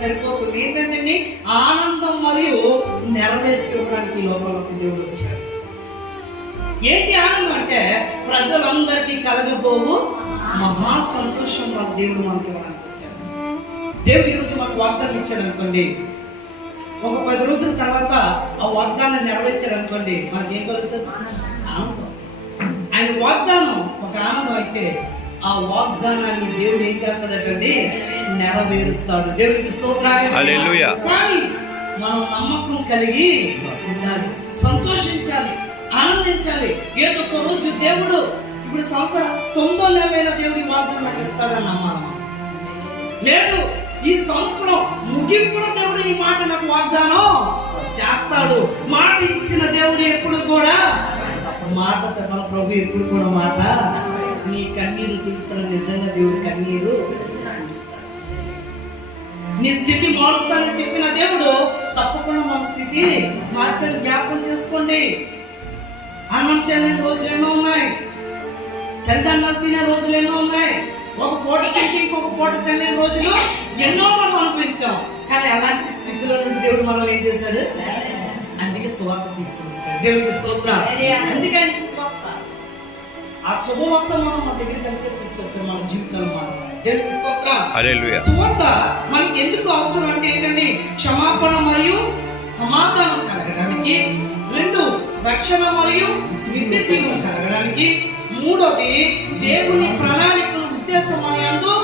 సరిపోతుంది. ఏంటంటే ఆనందం మరియు నెరవేర్పు ఇవ్వడానికి ఈ లోకంలోకి దేవుడు వచ్చాడు. ఏంటి ఆనందం అంటే ప్రజలందరికీ కలగబోవు మహా సంతోషం మన దేవుడు మనకి ఇవ్వడానికి వచ్చాడు. దేవుడు ఈరోజు మనకు వాగ్దానం ఇచ్చాడు అనుకోండి, ఒక 10 రోజుల తర్వాత ఆ వాగ్దానం నెరవేర్చాడు అనుకోండి, మనకి ఏం కలుగుతుంది? ఆనందం. ఆయన వాగ్దానం ఒక ఆనందం అయితే ఆ వాగ్దానాన్ని దేవుడు ఏం చేస్తాడటండి? నెరవేరుస్తాడు. దేవుడికి స్తోత్రాలు. హల్లెలూయా. కానీ మనం నమ్మకం కలిగి ఉండాలి, సంతోషించాలి, ఆనందించాలి. ఏదో ఒక రోజు దేవుడు ఇప్పుడు సంవత్సరం 9వ నెలైన దేవుడి వాగ్దానం నాకు ఇస్తాడని నమ్మాలి. లేదు, ఈ సంవత్సరం ముగింపులో దేవుడు ఈ మాట నాకు వాగ్దానం చేస్తాడు. మాట ఇచ్చిన దేవుడు ఎప్పుడు కూడా మాట మన ప్రభు ఎప్పుడు కూడా మాట నీ కన్నీరు తీస్తాడు. నిజంగా దేవుడు కన్నీరు నీ స్థితి మారుస్తానని చెప్పిన దేవుడు తప్పకుండా మన స్థితి మార్చాలని జ్ఞాపకం చేసుకోండి. అన్నం తినే రోజులు ఎన్నో ఉన్నాయి, చందన్నాలు తినే రోజులు ఎన్నో ఉన్నాయి, ఒక పూట తింటే ఇంకొక పూట తినే రోజులు ఎన్నో మనం అనుభవించాం. కానీ అలాంటి స్థితిలో నుంచి దేవుడు మనల్ని ఏం చేశాడు? అందుకే సువార్త తీసుకుని వచ్చాడు. దేవుడికి స్తోత్రం. అందుకే సువార్త, ఆ శుభవార్త మనం మన దగ్గరికి తీసుకొచ్చాం, మన జీవితాలు మారాలి. దేవుడికి స్తోత్రం. హల్లెలూయా. సువార్త మనకి ఎందుకు అవసరం అంటే ఏంటండి? క్షమాపణ మరియు సమాధానం కలగడానికి, 2 రక్షణ మరియు నిత్య జీవనం కలగడానికి, 3వది దేవుని ప్రణాళికల ఉద్దేశం మనయందు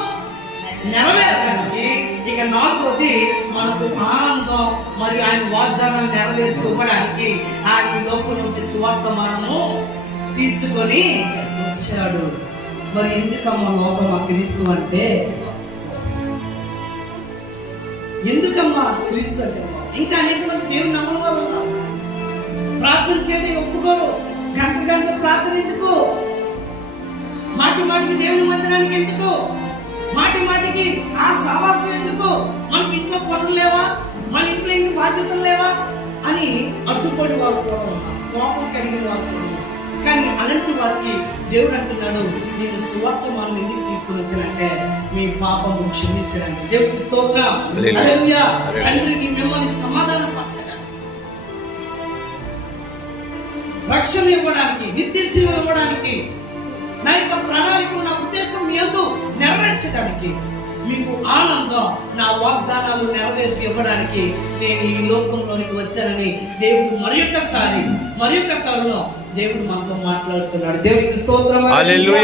నెరవేరడానికి, ఇక 4వది మనకు ఆనందం మరియు ఆయన వాగ్దానాన్ని నెరవేర్పు ఇవ్వడానికి ఆయన లోపల నుండి సువార్త మనము తీసుకొని వచ్చాడు. మరి ఎందుకమ్మా లోకమా క్రీస్తు అంటే? ఎందుకమ్మా క్రీస్తు అంటే? ఇంకా అనేక మంది దేవుని నమ్మని వారు ఉన్నారు, ప్రార్థన చేయడం ఒప్పుకోరు. గంటల ప్రార్థన ఎందుకు? మాటికి దేవుని మందిరానికి ఎందుకు? మాటికి ఆ సహవాసం ఎందుకు? మనకి ఇంట్లో పనులు లేవా? మన ఇంట్లో ఇంటి బాధ్యతలు లేవా అని అడ్డుపడి వారు కూడా ఉన్నారు, కోపం కలిగిన వారు కూడా ఉన్నారు. కానీ అలాంటి వారికి దేవుడు అంటున్నాడు, నేను సువార్త మనం ఎందుకు తీసుకుని వచ్చానంటే మీ పాపము క్షమించడానికి. దేవుడికి స్తోత్రం. హల్లెలూయా. తండ్రికి మిమ్మల్ని సమాధానం పరచడానికి, రక్షణ ఇవ్వడానికి, నిత్య జీవం ఇవ్వడానికి, నా యొక్క ప్రణాళిక, నా ఉద్దేశం మీ యందు నెరవేర్చడానికి, మీకు ఆనందం, నా వాగ్దానాలు నెరవేర్చి ఇవ్వడానికి నేను ఈ లోకంలోనికి వచ్చానని దేవుడు మరొక తరుణం దేవుడు మనతో మాట్లాడుతున్నాడు. దేవుడికి స్తోత్రం. హల్లెలూయా.